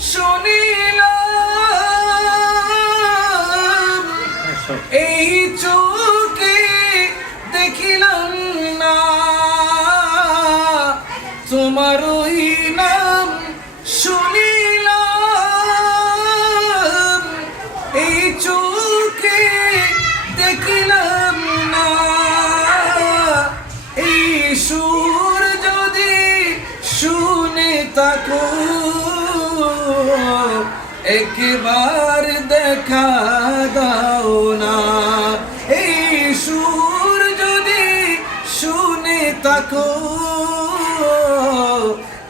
শুনিলাম। এই চোখে দেখিলাম না। তোমার ওই নাম শুনিলাম। এই চোখে দেখিলাম না। এই সুর যদি শুনে থাকো। একবার দেখা দাও না। এই সুর যদি শুনে থাকো,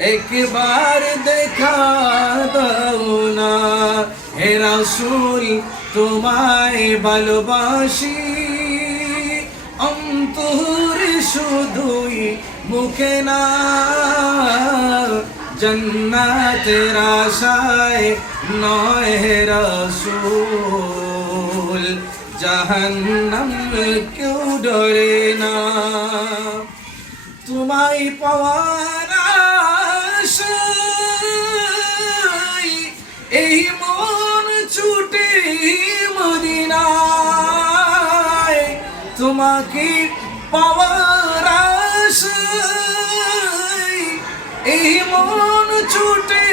একবার দেখা দাও না। হে রাসূল, তোমায় ভালোবাসি। অন্তর শুধুই মুখে না। জন্নাতের আশায় নয় রসুল, জাহান্নাম কেউ ডরে না। তোমায় পাওয়ার আশায় এই মন ছুটে মদিনায়, তোমাকে পাওয়ার আশায় এই মন ছুটে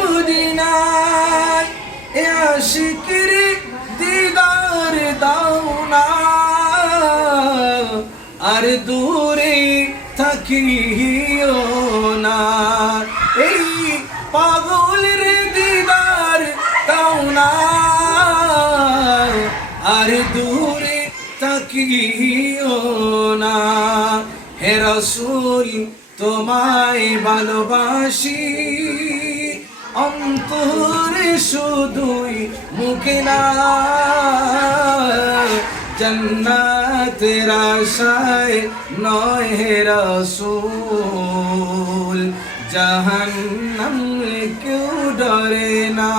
মদিনায়, এ আশিকের দিদার দাও না। আর দূরে থাকিও না। এই পাগলের দিদার দাও না। আর দূরে থাকিও না। হে রসুল তোমায় ভালোবাসি। অন্তরে শুধুই মুখে না জন্নাতের আশায় নয় হে রসুল। জাহান্নাম কেউ ডরে না।